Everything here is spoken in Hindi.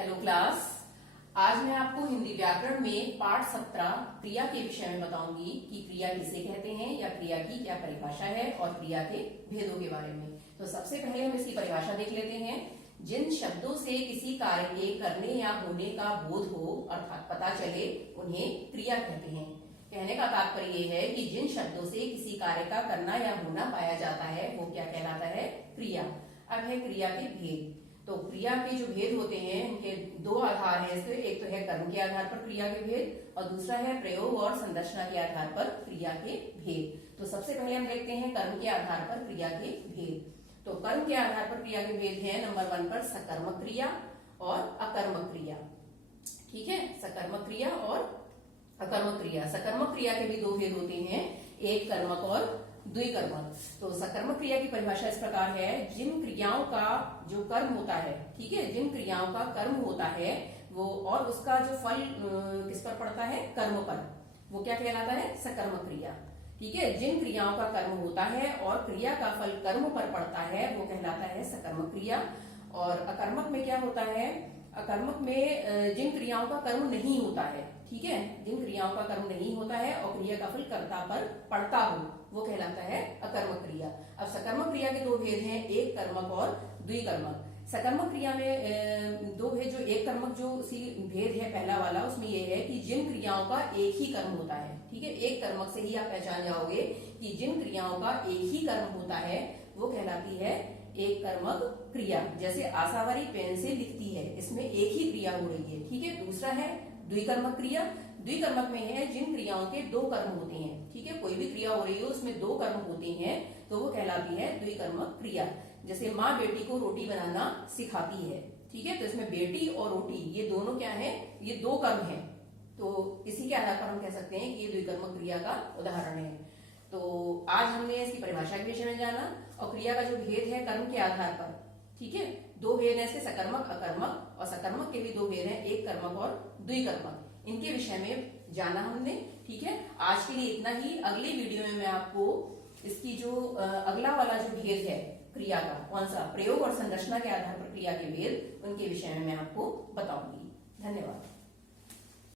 Hello class. आज मैं आपको हिंदी व्याकरण में पाठ 17 क्रिया के विषय में बताऊंगी कि क्रिया किसे कहते हैं या क्रिया की क्या परिभाषा है और क्रिया के भेदों के बारे में। तो सबसे पहले हम इसकी परिभाषा देख लेते हैं। जिन शब्दों से किसी कार्य के करने या होने का बोध हो अर्थात पता चले उन्हें क्रिया कहते हैं। कहने का तात्पर्य ये है कि जिन शब्दों से किसी कार्य का करना या होना पाया जाता है वो क्या कहलाता है? क्रिया। अब है क्रिया के भेद। तो क्रिया के जो भेद होते हैं उनके दो आधार हैं इसके। एक तो है कर्म के आधार पर क्रिया के भेद और दूसरा है प्रयोग और संरचना के आधार पर क्रिया के भेद। तो सबसे पहले हम देखते हैं कर्म के आधार पर क्रिया के भेद। तो कर्म के आधार पर क्रिया के भेद हैं नंबर 1 पर सकर्मक क्रिया और अकर्मक क्रिया। ठीक है, सकर्मक क्रिया और अकर्मक क्रिया। सकर्मक क्रिया के भी दो भेद होते हैं, एक कर्मक और द्विकर्मक। तो सकर्मक क्रिया की परिभाषा इस प्रकार है, जिन क्रियाओं का जो कर्म होता है, ठीक है, जिन क्रियाओं का कर्म होता है वो और उसका जो फल किस पर पड़ता है? कर्म पर, वो क्या कहलाता है? सकर्मक क्रिया। ठीक है, जिन क्रियाओं का कर्म होता है और क्रिया का फल कर्म पर पड़ता है वो कहलाता है सकर्मक क्रिया। और अकर्मक में क्या होता है? अकर्मक में जिन क्रियाओं का कर्म नहीं होता है, ठीक है, जिन क्रियाओं का कर्म नहीं होता है और क्रिया का फल कर्ता पर पड़ता हो वो कहलाता है अकर्मक क्रिया। अब सकर्मक क्रिया के दो भेद हैं, एक कर्मक और द्विकर्मक। सकर्मक क्रिया में दो भेद, जो एक कर्मक जो भेद है पहला वाला, उसमें यह है कि जिन क्रियाओं का एक ही कर्म होता है, ठीक है, एक कर्मक से ही आप पहचान जाओगे कि जिन क्रियाओं का एक ही कर्म होता है वो कहलाती है एक कर्मक क्रिया। जैसे आशावारी पेन से लिखती है, इसमें एक ही क्रिया हो रही है। ठीक है, दूसरा है द्विकर्मक क्रिया। द्विकर्मक में है जिन क्रियाओं के दो कर्म होते हैं, ठीक है, कोई भी क्रिया हो रही है उसमें दो कर्म होते हैं तो वो कहलाती है द्विकर्मक क्रिया। जैसे माँ बेटी को रोटी बनाना सिखाती है, ठीक है, तो इसमें बेटी और रोटी ये दोनों क्या है? ये दो कर्म है। तो इसी के आधार पर हम कह सकते हैं कि ये द्विकर्मक क्रिया का उदाहरण है। तो आज हमने इसकी परिभाषा के विषय में जाना और क्रिया का जो भेद है कर्म के आधार पर, ठीक है, दो भेद है इसके, सकर्मक अकर्मक, और सकर्मक के भी दो भेद हैं, एक कर्मक और द्विकर्मक। इनके विषय में जाना हमने। ठीक है, आज के लिए इतना ही। अगली वीडियो में मैं आपको इसकी जो अगला वाला जो भेद है क्रिया का, कौन सा? प्रयोग और संरचना के आधार पर क्रिया के भेद, उनके विषय में मैं आपको बताऊंगी। धन्यवाद।